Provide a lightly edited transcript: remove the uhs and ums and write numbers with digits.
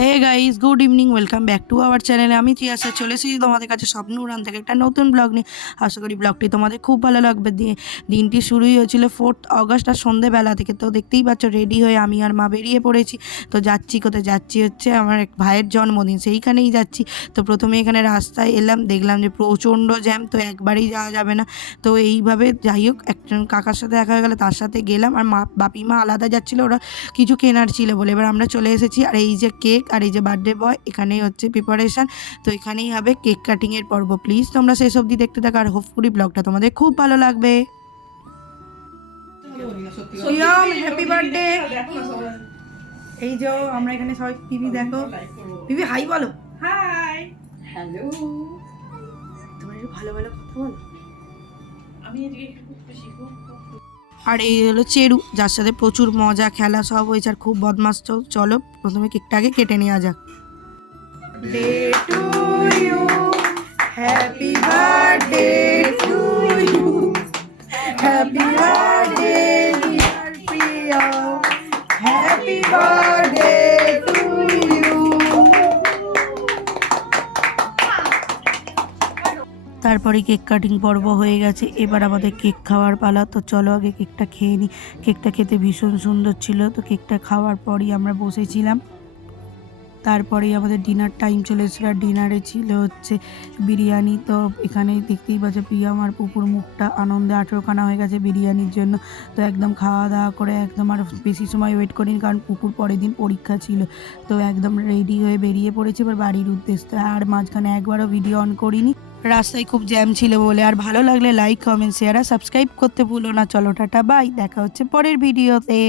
Hey guys, good evening, welcome back to our চ্যানেলে। আমি তিয়াসা চলে এসেছি তোমাদের কাছে স্বপ্ন উড়ান থেকে একটা নতুন ব্লগ নিয়ে। আশা করি ব্লগটি তোমাদের খুব ভালো লাগবে। দিনটি শুরুই হয়েছিল 4 অগস্ট আর সন্ধেবেলা থেকে। তো দেখতেই পাচ্ছ রেডি হয়ে আমি আর মা বেরিয়ে পড়েছি। তো যাচ্ছি কোথায় যাচ্ছি, হচ্ছে আমার এক ভাইয়ের জন্মদিন, সেইখানেই যাচ্ছি। তো প্রথমে এখানে রাস্তায় এলাম, দেখলাম যে প্রচণ্ড জ্যাম, তো একবারেই যাওয়া যাবে না। তো এইভাবে যাই হোক একজন কাকার সাথে দেখা হয়ে গেলে, তার সাথে গেলাম। আর বাপি মা আলাদা যাচ্ছিলো, ওরা কিছু কেনার ছিল বলে। এবার আমরা চলে এসেছি। আর এই যে কেক আর এই যে বার্থডে বয়, এখানেই হচ্ছে প্রিপারেশান। তো এখানেই হবে কেক কাটিংয়ের পর্ব। প্লিজ তোমরা শেষ অবধি দেখতে থাকো, আর হোপফুলি ব্লগটা তোমাদের খুব ভালো লাগবে। Happy birthday. এই যে আমরা এখানে সবাই, পিবি দেখো, পিবি হাই বলো। Hi, hello. তোমার একটু ভালো ভালো কথা বলো। আমি আজকে খুব খুশি, খুব আর এই হলো চেরু, যার সাথে প্রচুর মজা খেলা সব হয়েছে, আর খুব বদমাস। চলো প্রথমে কেকটা আগে কেটে নেওয়া যাক। Day to you, happy birthday to you, happy birthday dear Priya, happy birthday to you. তারপরে কেক কাটিং পর্ব হয়ে গেছে, এবার আমাদের কেক খাওয়ার পালা। তো চলো আগে কেকটা খেয়ে নিই। কেকটা খেতে ভীষণ সুন্দর ছিল। তো কেকটা খাওয়ার পরই আমরা বসেছিলাম। তারপরেই আমাদের ডিনার টাইম চলে এসেছিলো। আর ডিনারে ছিল হচ্ছে বিরিয়ানি। তো এখানে দেখতেই পাচ্ছে প্রিয়াম আর পুকুর মুখটা আনন্দে আঠেরোখানা হয়ে গেছে বিরিয়ানির জন্য। তো একদম খাওয়া দাওয়া করে একদম আর বেশি সময় ওয়েট করিনি, কারণ পুকুর পরের দিন পরীক্ষা ছিল। তো একদম রেডি হয়ে বেরিয়ে পড়েছে এবার বাড়ির উদ্দেশ্যে। আর মাঝখানে একবারও ভিডিও অন করিনি, রাস্তায় খুব জ্যাম ছিল বলে। আর ভালো লাগলে লাইক, কমেন্ট, শেয়ার আর সাবস্ক্রাইব করতে ভুলো না। চলো টাটা, বাই, দেখা হচ্ছে পরের ভিডিওতে।